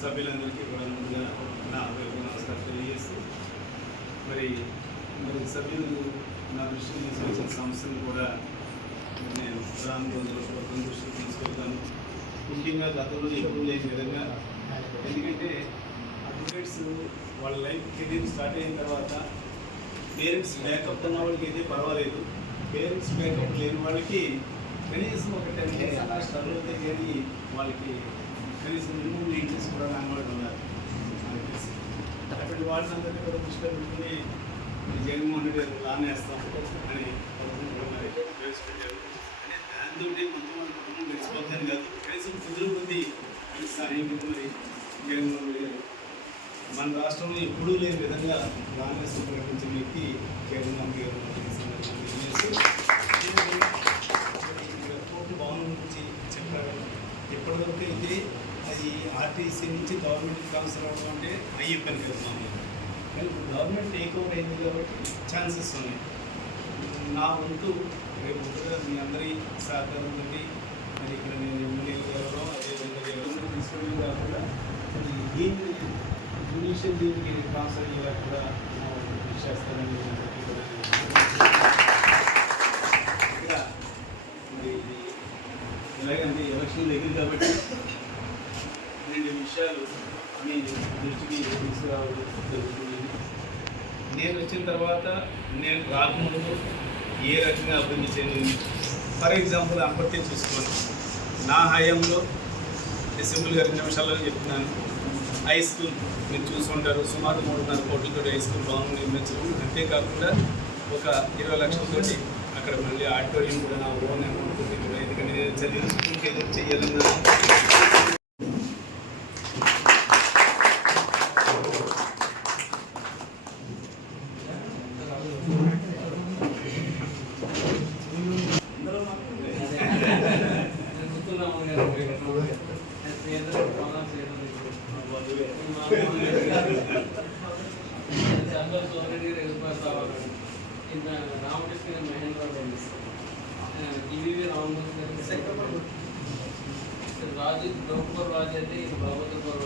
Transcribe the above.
సభ్యులందరికీ కూడా ముందుగా నా నమస్కారం తెలియజేస్తూ మరి సభ్యులు నా దృష్టికి తీసుకొచ్చిన సమస్యను కూడా నేను రాను రోజుల్లో ప్రభుత్వం దృష్టికి తీసుకెళ్తాను. ముఖ్యంగా గతంలో ఎప్పుడు లేని విధంగా, ఎందుకంటే అడ్వకేట్స్ వాళ్ళ లైఫ్ కెరీర్ స్టార్ట్ అయిన తర్వాత పేరెంట్స్ బ్యాకప్ ఉన్న వాళ్ళకి అయితే పర్వాలేదు, పేరెంట్స్ బ్యాకప్ లేని వాళ్ళకి కనీసం ఒక 10 years అలా స్ట్రగుల్ అవుతాయి కానీ వాళ్ళకి కనీసం మినిమం ఇంట్రెస్ట్ కూడా రాని వాళ్ళు ఉన్నారు. నాకు తెలిసి అటువంటి వాళ్ళందరినీ కూడా దృష్టిలో పెట్టుకుని జగన్మోహన్ రెడ్డి గారు లాన్ వేస్తాం అని ప్రవేశపెట్టారు. అంటే దాంతో మొత్తం వాళ్ళ కుటుంబం గడిచిపోతాను కాదు, కనీసం కుదురు కొద్ది సహాయం మరి జగన్మోహన్ రెడ్డి గారు మన రాష్ట్రంలో ఎప్పుడూ లేని విధంగా లాన్ వేస్తూ ప్రకటించిన వ్యక్తి జగన్మోహన్ రెడ్డి గారు. కోర్టు భవనం గురించి చెప్పారు. ఎప్పటివరకు అయితే అది ఆర్టీసీ నుంచి గవర్నమెంట్ ట్రాన్స్ఫర్ అవ్వడం అంటే అయ్యే పని కదా మామూలుగా, కానీ ఇప్పుడు గవర్నమెంట్ టేక్ ఓవర్ అయింది కాబట్టి ఛాన్సెస్ ఉన్నాయి. నా వంతు రేపు మీ అందరి సహకారంతో మరి ఇక్కడ నేను ఎమ్మెల్యేలు కావడం, అదేవిధంగా గవర్నమెంట్ తీసుకోవడం కాకుండా దీన్ని జ్యుడిషియల్ దీనికి ట్రాన్స్ఫర్ అయ్యేలా కూడా కృషి చేస్తానని మరి ఇది ఎలాగంటే ఎలక్షన్ దగ్గర కాబట్టి 2 విషయాలు మీ దృష్టికి తీసుకురావడం జరుగుతుంది. నేను వచ్చిన తర్వాత నేను రాకముందు ఏ రకంగా అభివృద్ధి చెందింది, ఫర్ ఎగ్జాంపుల్ అప్పటికే చూసుకోండి. నా హయాంలో సింపుల్గా 2 నిమిషాల్లో చెప్తున్నాను. హై స్కూల్ మీరు చూసుకుంటారు, సుమారు 3.5 కోట్లతో హై స్కూల్ భవనం నిర్మించడం, అంతేకాకుండా ఒక 20 లక్షలతోటి అక్కడ మళ్ళీ ఆడిటోరియం కూడా నా ఓన్ అమౌంట్ కూడా, ఎందుకంటే నేను చదివిన స్కూల్కి ఏదో చేయాలన్నా రామకృష్ణ మహేంద్ర రాజు గౌపూర్ రాజు అయితే ఇది బాబోపూర్